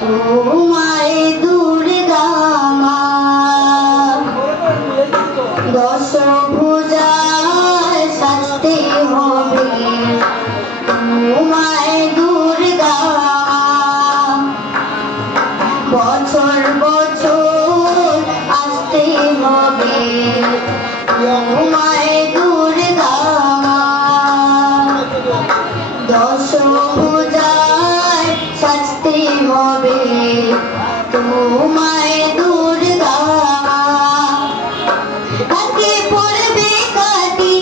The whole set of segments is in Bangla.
তোমায় দুর্গা মা দশভুজায় সাজতে হবে তোমায় দুর্গা মা বছর বছর আসতে হবে তোমায় দুর্গা মা দশভুজায় সাজতে হবে তোমায় দুর্গা মা হাতে পড়বে কাটি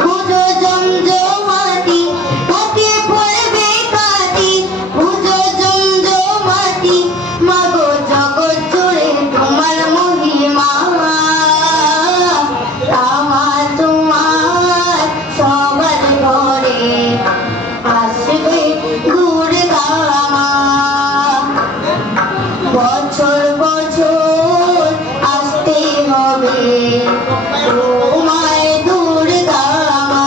পুজো জমজমাটি হাতে পড়বে কাটি পুজো জমজমাটি মাগো জগৎ জুড়ে তোমার মহিমা আমার তোমার সবার ঘরে আসবে দুর্গা মা বছর বছর আসতে হবে তোমায় দুর্গা মা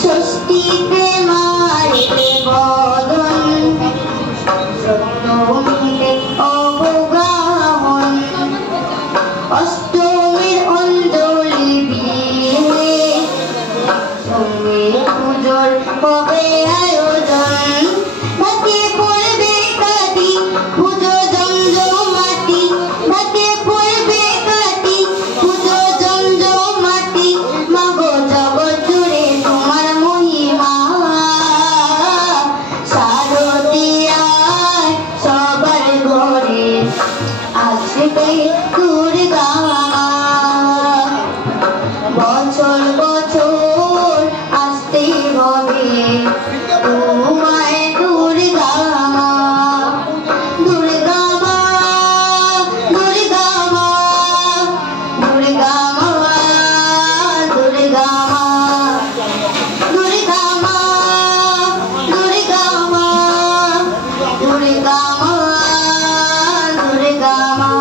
ষষ্ঠীতে মায়ের বদন সপ্তমীতে অবগাহন অষ্টমীর অঞ্জলি দিয়ে সঙ্গে পুজোর হবে আয়োজন হাতে পড়বে কাটি পুজো জমজমাটি হাতে পড়বে কাটি পুজো জমজমাটি মাগো জগৎ জুড়ে তোমার মহিমা শারদীয়ায় সবার ঘরে আসবে দুর্গা মা বছর বছর আসতে হবে তোমায় দুর্গা মা দুর্গা মা দুর্গা মা দুর্গা মা দুর্গা মা দুর্গা মা দুর্গা মা দুর্গা মা দুর্গা মা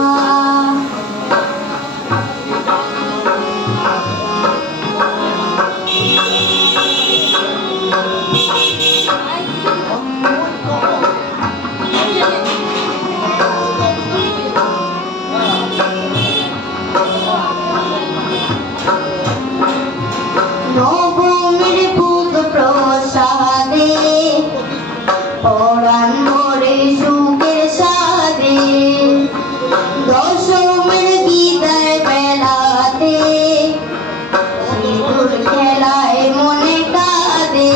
নবমীর ভোগ প্রসাদে পরাণ ভরে সুখের সাদে দশমীর বিদায় বেলাতে সিঁদুর খেলায় মনে কাঁদে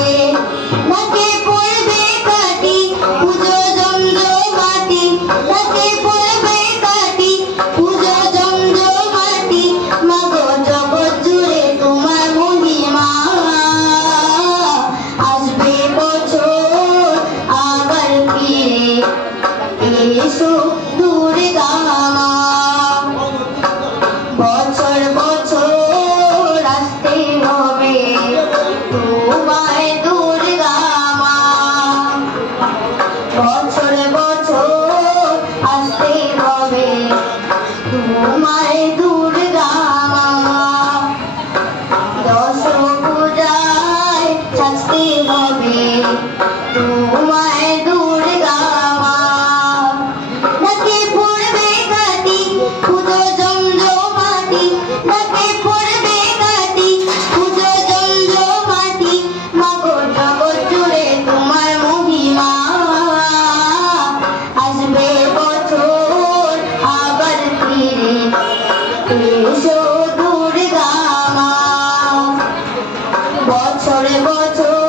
নাকে পড়বে কাটি পুজো জমজমাটি নাকে পড়বে কাটি পুজো জমজমাটি মাগো জগৎ জুড়ে তোমার মহিমা আসবে বছর আবার ফিরে এসো দুর্গা মা বছর বছর আসতে হবে তোমায় দুর্গা মা বছর বছর আসতে হবে তোমায় দুর্গা মা দশভুজায় সাজতে হবে তোমায় দুর্গা মা নাকে পড়বে কাটি পুজো জমজমাটি নাকে পড়বে কাটি পুজো জমজমাটি মাগো জগৎ জুড়ে তোমার মহিমা আসবে বছর আবার ফিরে এসো দুর্গা মা বছর বছর